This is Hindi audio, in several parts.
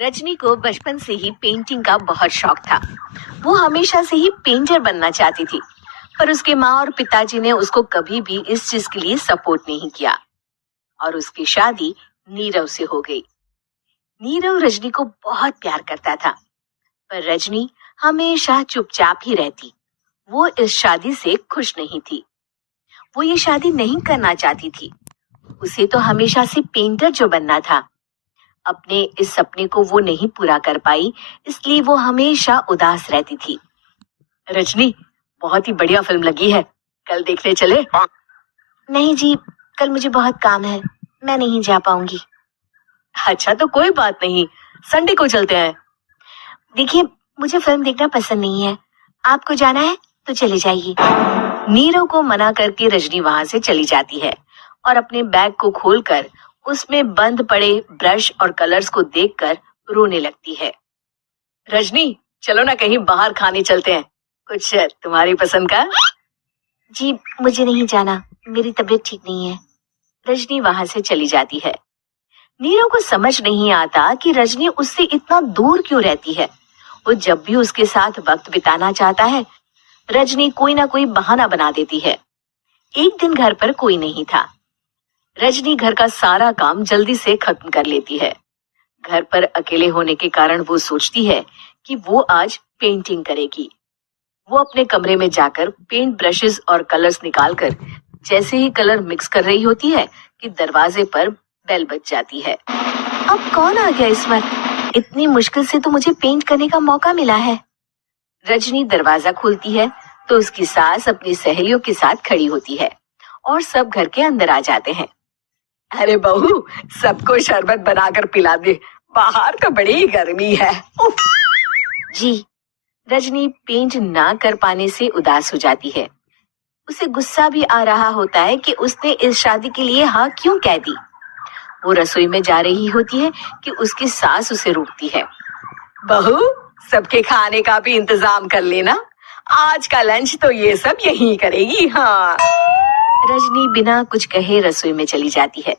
रजनी को बचपन से ही पेंटिंग का बहुत शौक था। वो हमेशा से ही पेंटर बनना चाहती थी, पर उसके माँ और पिताजी ने उसको कभी भी इस चीज के लिए सपोर्ट नहीं किया और उसकी शादी नीरव से हो गई। नीरव रजनी को बहुत प्यार करता था, पर रजनी हमेशा चुपचाप ही रहती। वो इस शादी से खुश नहीं थी। वो ये शादी नहीं करना चाहती थी। उसे तो हमेशा से पेंटर जो बनना था। अपने इस सपने को वो नहीं पूरा कर पाई, इसलिए वो हमेशा उदास रहती थी। रजनी, बहुत ही बढ़िया फिल्म लगी है, कल देखने चले? नहीं जी, कल मुझे बहुत काम है, मैं नहीं जा पाऊंगी। अच्छा तो कोई बात नहीं, संडे को चलते हैं। देखिए, मुझे फिल्म देखना पसंद नहीं है, आपको जाना है तो चले जाइए। नीरव को मना करके रजनी वहां से चली जाती है और अपने बैग को खोलकर उसमें बंद पड़े ब्रश और कलर्स को देखकर रोने लगती है। रजनी, चलो ना कहीं बाहर खाने चलते हैं, कुछ तुम्हारी पसंद का। जी, मुझे नहीं जाना, मेरी तबीयत ठीक नहीं है। रजनी वहां से चली जाती है। नीरव को समझ नहीं आता कि रजनी उससे इतना दूर क्यों रहती है। वो जब भी उसके साथ वक्त बिताना चाहता है, रजनी कोई ना कोई बहाना बना देती है। एक दिन घर पर कोई नहीं था। रजनी घर का सारा काम जल्दी से खत्म कर लेती है। घर पर अकेले होने के कारण वो सोचती है कि वो आज पेंटिंग करेगी। वो अपने कमरे में जाकर पेंट ब्रशेस और कलर्स निकालकर जैसे ही कलर मिक्स कर रही होती है कि दरवाजे पर बेल बज जाती है। अब कौन आ गया इस वक्त? इतनी मुश्किल से तो मुझे पेंट करने का मौका मिला है। रजनी दरवाजा खोलती है तो उसकी सास अपनी सहेलियों के साथ खड़ी होती है और सब घर के अंदर आ जाते हैं। अरे बहू, सबको शरबत बनाकर पिला दे, बाहर तो बड़ी गर्मी है। उफ। जी। रजनी पेंट ना कर पाने से उदास हो जाती है। उसे गुस्सा भी आ रहा होता है कि उसने इस शादी के लिए हाँ क्यों कह दी। वो रसोई में जा रही होती है कि उसकी सास उसे रोकती है। बहू, सबके खाने का भी इंतजाम कर लेना, आज का लंच तो ये सब यहीं करेगी। हाँ। रजनी बिना कुछ कहे रसोई में चली जाती है।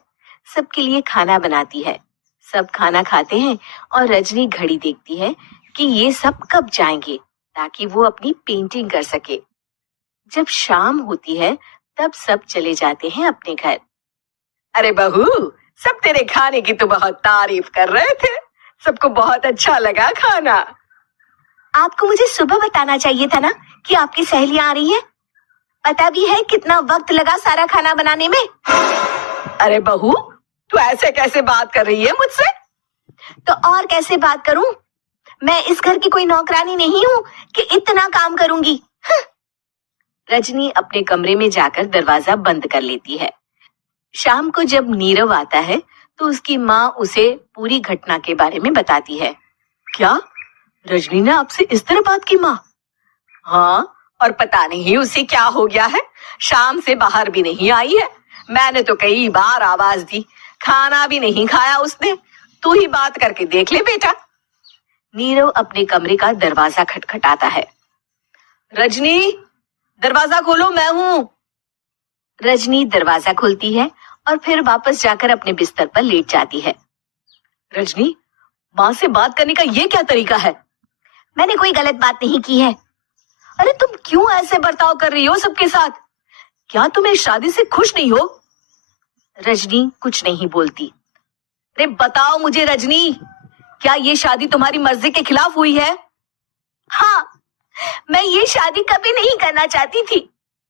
सबके लिए खाना बनाती है। सब खाना खाते हैं और रजनी घड़ी देखती है कि ये सब कब जाएंगे ताकि वो अपनी पेंटिंग कर सके। जब शाम होती है तब सब चले जाते हैं अपने घर। अरे बहू, सब तेरे खाने की तो बहुत तारीफ कर रहे थे, सबको बहुत अच्छा लगा खाना। आपको मुझे सुबह बताना चाहिए था ना कि आपकी सहेलियां आ रही हैं। पता भी है कितना वक्त लगा सारा खाना बनाने में। अरे बहू, तू ऐसे कैसे बात कर रही है मुझसे? तो और कैसे बात करूं? मैं इस घर की कोई नौकरानी नहीं हूं कि इतना काम करूंगी। रजनी अपने कमरे में जाकर दरवाजा बंद कर लेती है। शाम को जब नीरव आता है तो उसकी माँ उसे पूरी घटना के बारे में बताती है। क्या रजनी ने आपसे इस तरह बात की माँ? हाँ, और पता नहीं उसे क्या हो गया है, शाम से बाहर भी नहीं आई है। मैंने तो कई बार आवाज दी, खाना भी नहीं खाया उसने। तू ही बात करके देख ले बेटा। नीरव अपने कमरे का दरवाजा खटखटाता है। रजनी, दरवाजा खोलो, मैं हूँ। रजनी दरवाजा खोलती है और फिर वापस जाकर अपने बिस्तर पर लेट जाती है। रजनी, माँ से बात करने का ये क्या तरीका है? मैंने कोई गलत बात नहीं की है। अरे तुम क्यों ऐसे बर्ताव कर रही हो सबके साथ? क्या तुम इस शादी से खुश नहीं हो? रजनी कुछ नहीं बोलती। अरे बताओ मुझे रजनी, क्या ये शादी तुम्हारी मर्जी के खिलाफ हुई है? हाँ, मैं ये शादी कभी नहीं करना चाहती थी।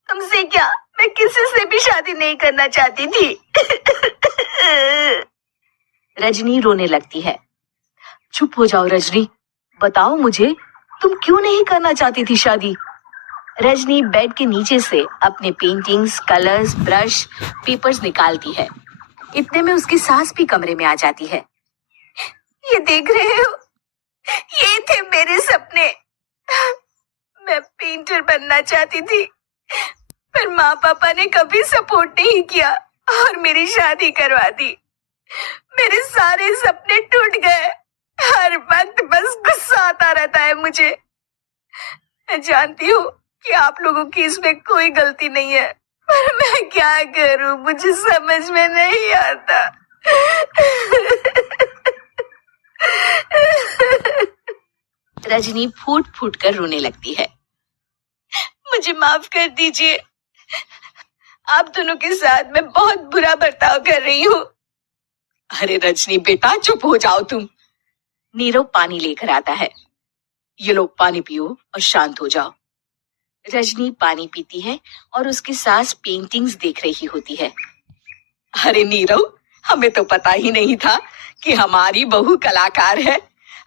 तुमसे क्या, मैं किसी से भी शादी नहीं करना चाहती थी। रजनी रोने लगती है। चुप हो जाओ रजनी, बताओ मुझे, तुम क्यों नहीं करना चाहती थी शादी? रजनी बेड के नीचे से अपने पेंटिंग्स, कलर्स, ब्रश, पेपर्स निकालती है। इतने में उसकी सास भी कमरे में आ जाती है। ये देख रहे हो, ये थे मेरे सपने। मैं पेंटर बनना चाहती थी, पर माँ पापा ने कभी सपोर्ट नहीं किया और मेरी शादी करवा दी। मेरे सारे सपने टूट गए। हर वक्त बस गुस्सा आता रहता है मुझे। मैं जानती हूँ कि आप लोगों की इसमें कोई गलती नहीं है, पर मैं क्या करूँ, मुझे समझ में नहीं आता। रजनी फूट फूट कर रोने लगती है। मुझे माफ कर दीजिए, आप दोनों के साथ मैं बहुत बुरा बर्ताव कर रही हूँ। अरे रजनी बेटा, चुप हो जाओ तुम। नीरव पानी लेकर आता है। ये लो पानी पियो और शांत हो जाओ। रजनी पानी पीती है और उसकी सास पेंटिंग्स देख रही होती है। अरे नीरव, हमें तो पता ही नहीं था कि हमारी बहू कलाकार है।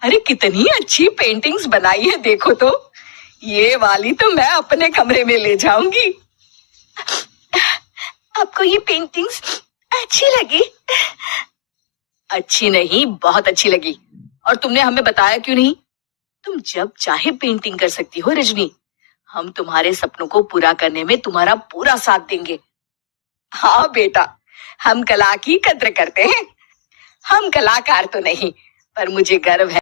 अरे कितनी अच्छी पेंटिंग्स बनाई है, देखो तो। ये वाली तो मैं अपने कमरे में ले जाऊंगी। आपको ये पेंटिंग्स अच्छी लगी? अच्छी नहीं, बहुत अच्छी लगी। और तुमने हमें बताया क्यों नहीं? तुम जब चाहे पेंटिंग कर सकती हो रजनी। हम तुम्हारे सपनों को पूरा करने में तुम्हारा पूरा साथ देंगे। हाँ बेटा, हम कला की कद्र करते हैं। हम कलाकार तो नहीं, पर मुझे गर्व है